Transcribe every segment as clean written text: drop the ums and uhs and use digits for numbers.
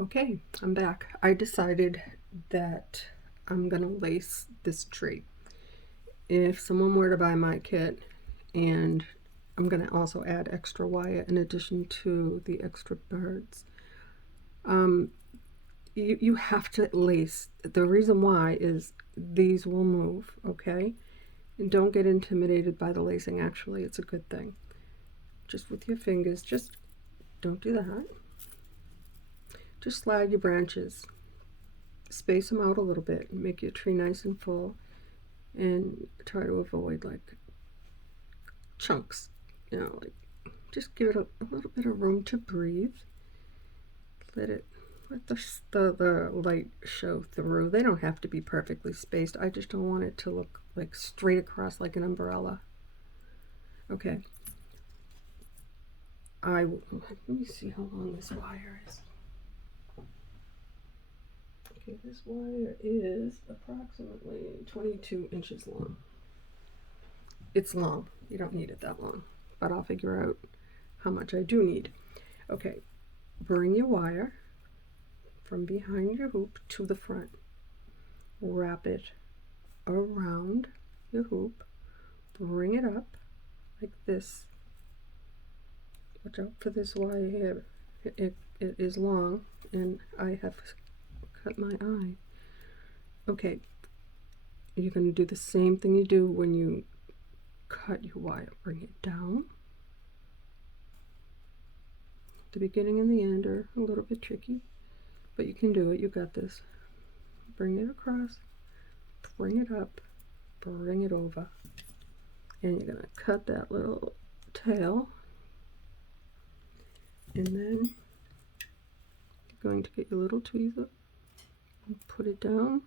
Okay, I'm back. I decided that I'm gonna lace this tree. If someone were to buy my kit, and I'm gonna also add extra wire in addition to the extra birds, um, you have to lace. The reason why is these will move, okay? And don't get intimidated by the lacing. Actually, it's a good thing. Just with your fingers, just don't do that. Just slide your branches, space them out a little bit, make your tree nice and full, and try to avoid like chunks. Like just give it a little bit of room to breathe. Let it let the light show through. They don't have to be perfectly spaced. I just don't want it to look like straight across like an umbrella. Okay. Let me see how long this wire is. Okay, this wire is approximately 22 inches long. It's long. You don't need it that long, but I'll figure out how much I do need. Okay, bring your wire from behind your hoop to the front. Wrap it around your hoop. Bring it up like this. Watch out for this wire here. It is long and I have cut my eye. Okay, you're going to do the same thing you do when you cut your wire. Bring it down. The beginning and the end are a little bit tricky, but you can do it. You got this. Bring it across, bring it up, bring it over, and you're going to cut that little tail, and then you're going to get your little tweezer and put it down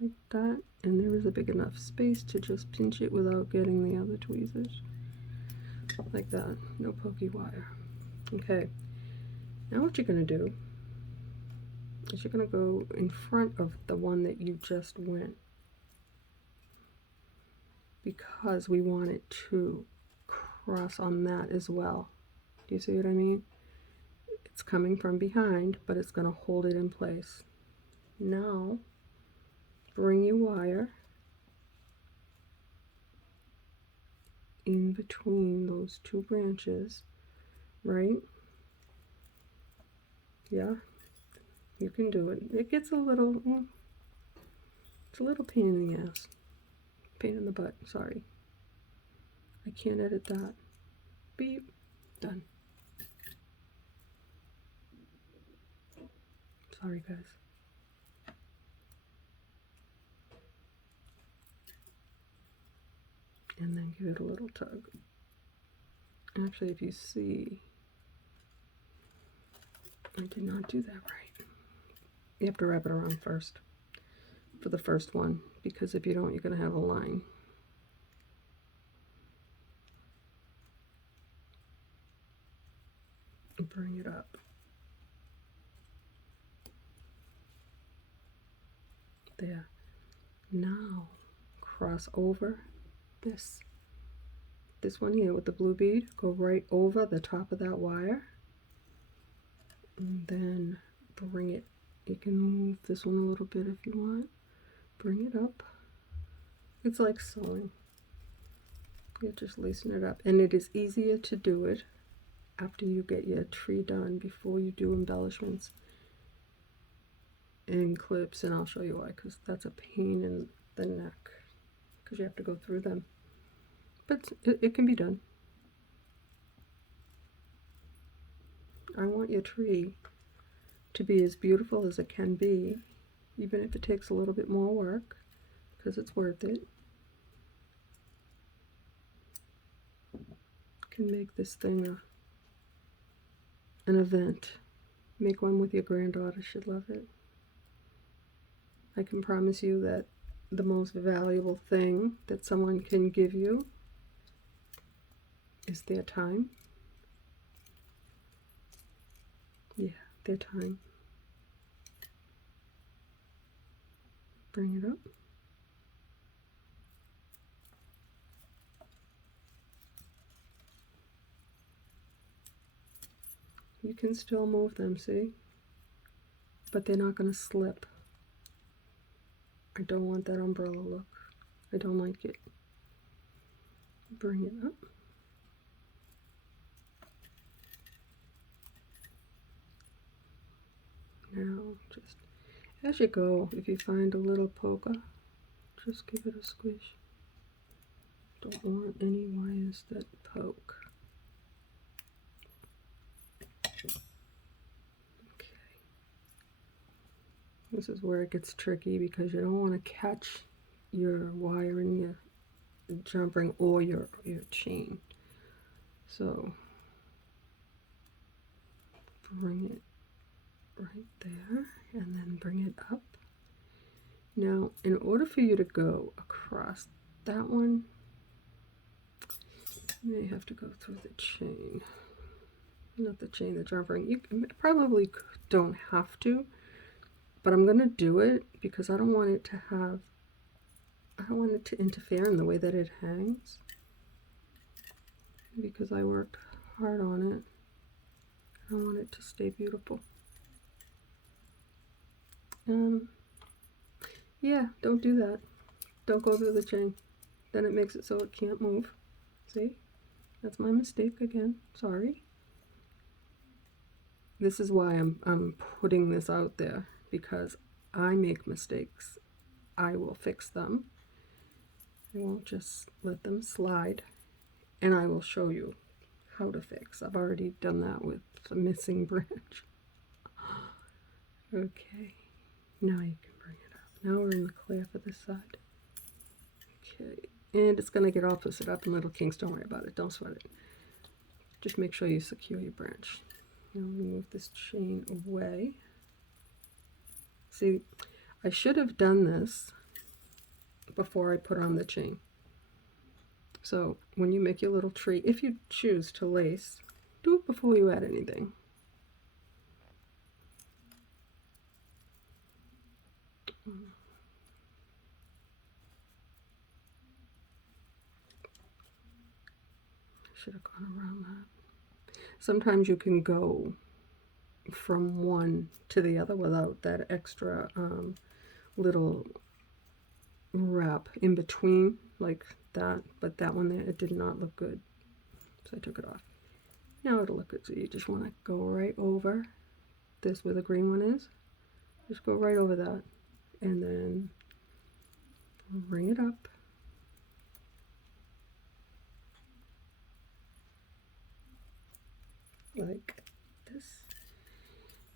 like that, and there is a big enough space to just pinch it without getting the other tweezers, like that. No pokey wire. Okay, now what you're going to do is you're going to go in front of the one that you just went, because we want it to cross on that as well. Do you see what I mean? It's coming from behind, but it's going to hold it in place. Now, bring your wire in between those two branches, right? Yeah, you can do it. It gets a little, it's a little pain in the ass. Pain in the butt, sorry. I can't edit that. Beep, done. Sorry, guys. And then give it a little tug. Actually, if you see, I did not do that right. You have to wrap it around first for the first one, because if you don't, you're going to have a line. Bring it up. There. Now, cross over this one here with the blue bead. Go right over the top of that wire. And then bring it. You can move this one a little bit if you want. Bring it up. It's like sewing. You're just lacing it up. And it is easier to do it after you get your tree done, before you do embellishments and clips. And I'll show you why, because that's a pain in the neck, because you have to go through them. But it can be done. I want your tree to be as beautiful as it can be, even if it takes a little bit more work, because it's worth it. Can make this thing an event. Make one with your granddaughter, she'd love it. I can promise you that the most valuable thing that someone can give you is their time. Yeah, their time. Bring it up. You can still move them, see? but they're not going to slip. I don't want that umbrella look. I don't like it. Bring it up. Now, just as you go, if you find a little poker, just give it a squish. Don't want any wires that poke. Okay. This is where it gets tricky because you don't want to catch your wire in your jump ring or your chain. So bring it right there and then bring it up. Now, in order for you to go across that one, you may have to go through the chain. Not the chain, the jump ring. You probably don't have to, but I'm going to do it because I don't want it to interfere in the way that it hangs, because I worked hard on it. I want it to stay beautiful. Yeah, don't do that. Don't go through the chain. Then it makes it so it can't move. See? That's my mistake again. Sorry. This is why I'm putting this out there, because I make mistakes. I will fix them. I won't just let them slide, and I will show you how to fix. I've already done that with the missing branch. Okay, now you can bring it up. Now we're in the clear for this side. Okay, and it's going to get all twisted up in little kinks. Don't worry about it. Don't sweat it. Just make sure you secure your branch. Now remove this chain away. See, I should have done this before I put on the chain. So when you make your little tree, if you choose to lace, do it before you add anything. Should have gone around that. Sometimes you can go from one to the other without that extra little wrap in between like that, but that one there, it did not look good, so I took it off. Now it'll look good. So you just want to go right over this where the green one is. Just go right over that and then bring it up. Like this.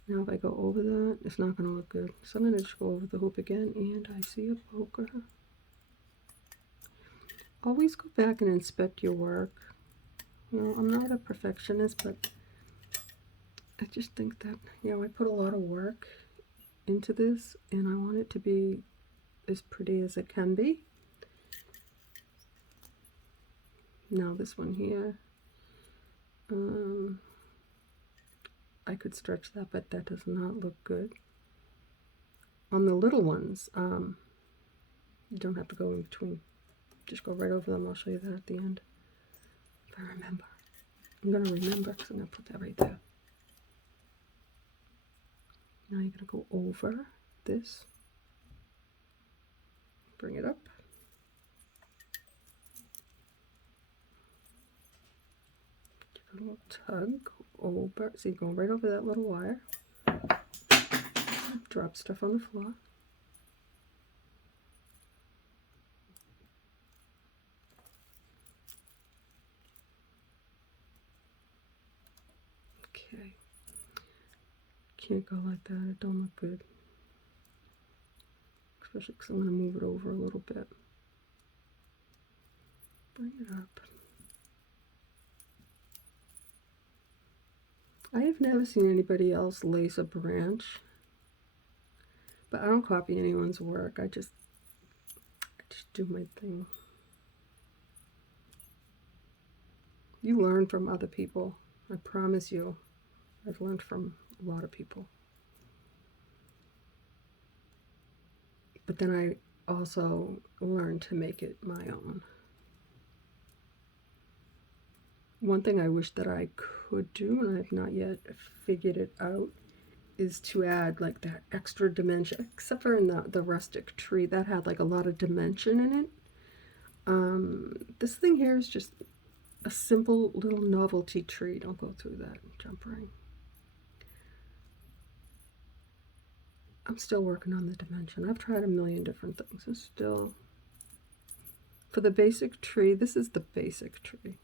Now if I go over that, it's not going to look good. So I'm going to just go over the hoop again, and I see a poker. Always go back and inspect your work. You know, I'm not a perfectionist, but I just think that, you know, I put a lot of work into this, and I want it to be as pretty as it can be. Now this one here, I could stretch that, but that does not look good. On the little ones, you don't have to go in between. Just go right over them. I'll show you that at the end. If I remember. I'm going to remember because I'm going to put that right there. Now you're going to go over this. Bring it up. Give it a little tug over. See, going right over that little wire. Drop stuff on the floor. Okay. Can't go like that. It don't look good. Especially because I'm going to move it over a little bit. Bring it up. I have never seen anybody else lace a branch, but I don't copy anyone's work. I just do my thing. You learn from other people. I promise you, I've learned from a lot of people. But then I also learned to make it my own. One thing I wish that I could do, and I have not yet figured it out, is to add like that extra dimension, except for in the rustic tree that had like a lot of dimension in it. This thing here is just a simple little novelty tree. Don't go through that jump ring. I'm still working on the dimension. I've tried a million different things. It's still, for the basic tree, this is the basic tree.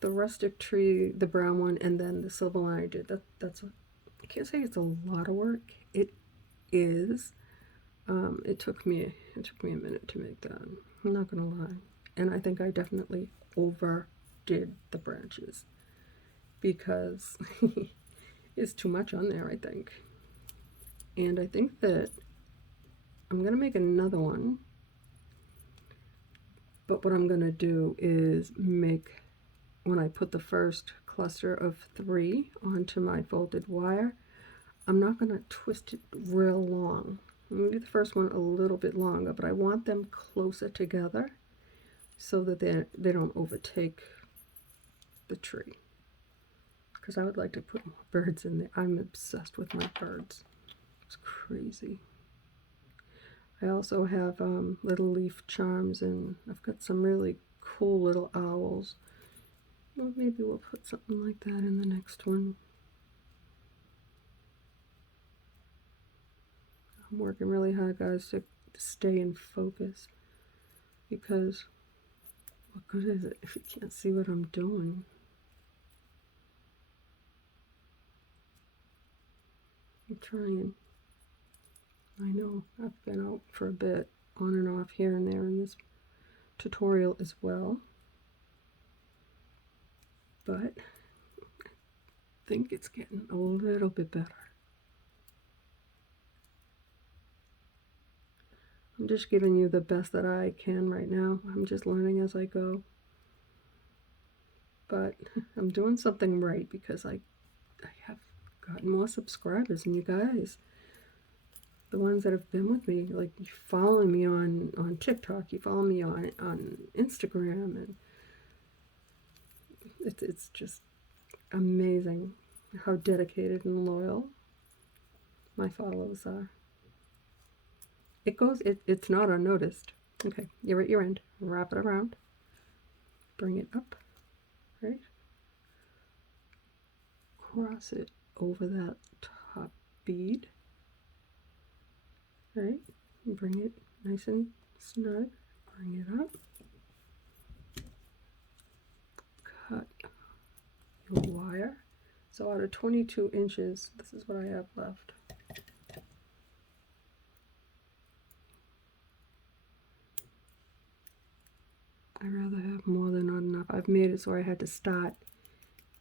The rustic tree, the brown one, and then the silver one I did. I can't say it's a lot of work. It is. It took me a minute to make that. I'm not gonna lie, and I think I definitely overdid the branches because it's too much on there, I think. And I think that I'm gonna make another one, but what I'm gonna do is make, when I put the first cluster of 3 onto my folded wire, I'm not gonna twist it real long. I'm gonna do the first one a little bit longer, but I want them closer together so that they don't overtake the tree. Because I would like to put more birds in there. I'm obsessed with my birds. It's crazy. I also have little leaf charms, and I've got some really cool little owls. Well, maybe we'll put something like that in the next one. I'm working really hard, guys, to stay in focus, because what good is it if you can't see what I'm doing? I'm trying. I know I've been out for a bit, on and off here and there in this tutorial as well, but I think it's getting a little bit better. I'm just giving you the best that I can right now. I'm just learning as I go. But I'm doing something right because I have gotten more subscribers, and you guys, the ones that have been with me, like you follow me on TikTok, you follow me on Instagram, and it's just amazing how dedicated and loyal my followers are. It's not unnoticed. Okay, you're at your end. Wrap it around. Bring it up. Right? Cross it over that top bead. Right? Bring it nice and snug. Bring it up. Cut your wire. So out of 22 inches, this is what I have left. I'd rather have more than not enough. I've made it so I had to start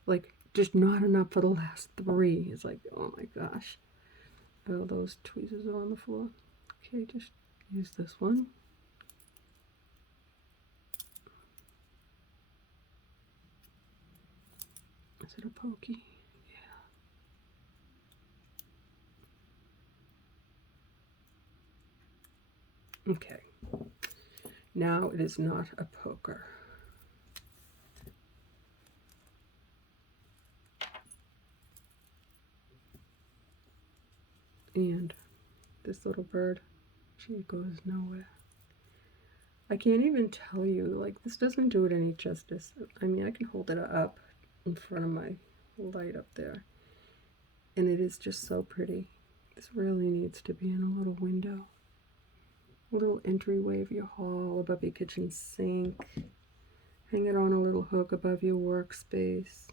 like just not enough for the last 3. It's like, oh my gosh. Oh, those tweezers are on the floor. Okay, just use this one. Is it a pokey? Yeah. Okay. Now it is not a poker. And this little bird, she goes nowhere. I can't even tell you, like, this doesn't do it any justice. I mean, I can hold it up in front of my light up there, and it is just so pretty. This really needs to be in a little window. A little entryway of your hall, above your kitchen sink. Hang it on a little hook above your workspace.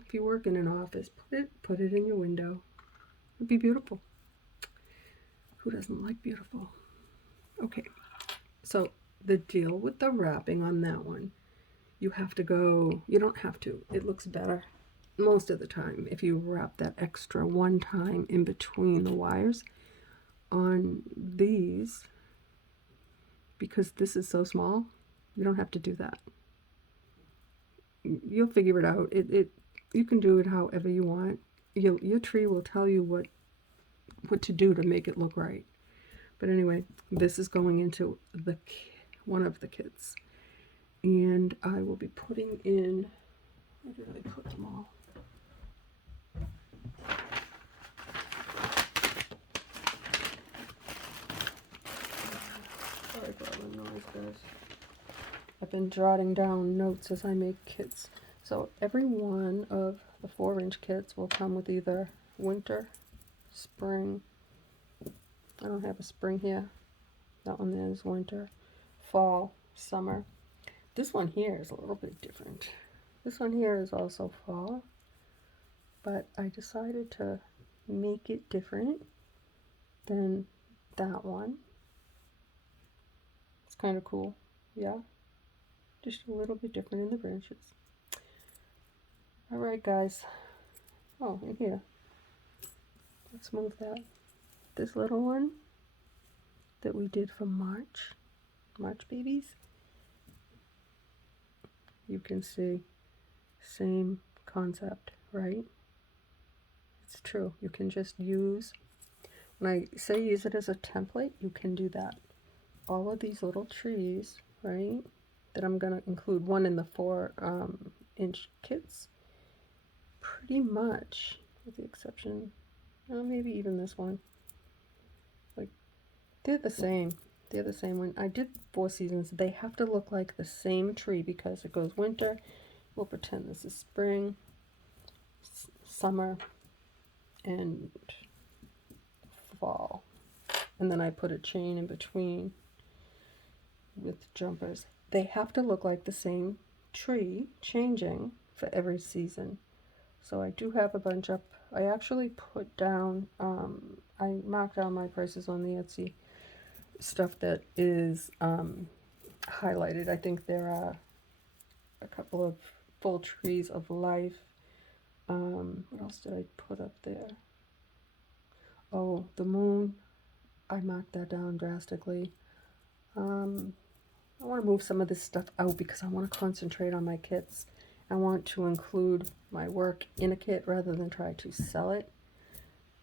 If you work in an office, put it in your window. It'd be beautiful. Who doesn't like beautiful? Okay, so the deal with the wrapping on that one, you have to go, you don't have to, it looks better most of the time if you wrap that extra one time in between the wires. On these, because this is so small, you don't have to do that. You'll figure it out. You can do it however you want. Your tree will tell you what to do to make it look right. But anyway, this is going into one of the kits, and I will be putting in, where did I put them all? I've been jotting down notes as I make kits. So every one of the 4-inch kits will come with either winter, spring, I don't have a spring here, that one there is winter, fall, summer. This one here is a little bit different. This one here is also fall, but I decided to make it different than that one. It's kind of cool, yeah, just a little bit different in the branches. Alright guys, oh, in here, let's move that. This little one that we did for March babies, you can see, same concept, right? It's true. You can just use, when I say use it as a template, you can do that. All of these little trees, right, that I'm going to include one in the 4-inch kits, pretty much, with the exception, maybe even this one, like, they're the same. They're the same. When I did 4 seasons, they have to look like the same tree because it goes winter. We'll pretend this is spring, summer, and fall. And then I put a chain in between with jumpers. They have to look like the same tree, changing for every season. So I do have a bunch up. I actually put down, I marked down my prices on the Etsy stuff that is highlighted. I think there are a couple of full trees of life. What else did I put up there? Oh, the moon. I marked that down drastically. I want to move some of this stuff out because I want to concentrate on my kits. I want to include my work in a kit rather than try to sell it.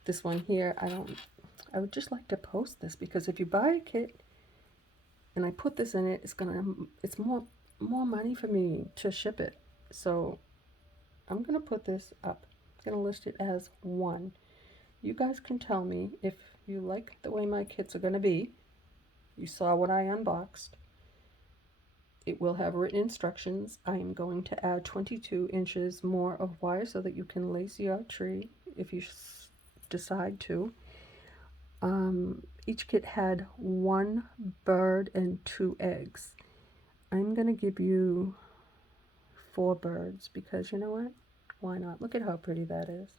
This one here, I would just like to post this because if you buy a kit and I put this in it, it's more money for me to ship it. So I'm gonna put this up. I'm gonna list it as 1. You guys can tell me if you like the way my kits are gonna be. You saw what I unboxed. It will have written instructions. I am going to add 22 inches more of wire so that you can lace your tree if you decide to. Each kit had 1 bird and 2 eggs. I'm going to give you 4 birds because you know what? Why not? Look at how pretty that is.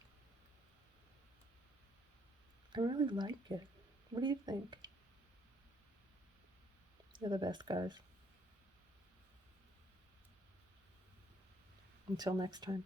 I really like it. What do you think? You're the best, guys. Until next time.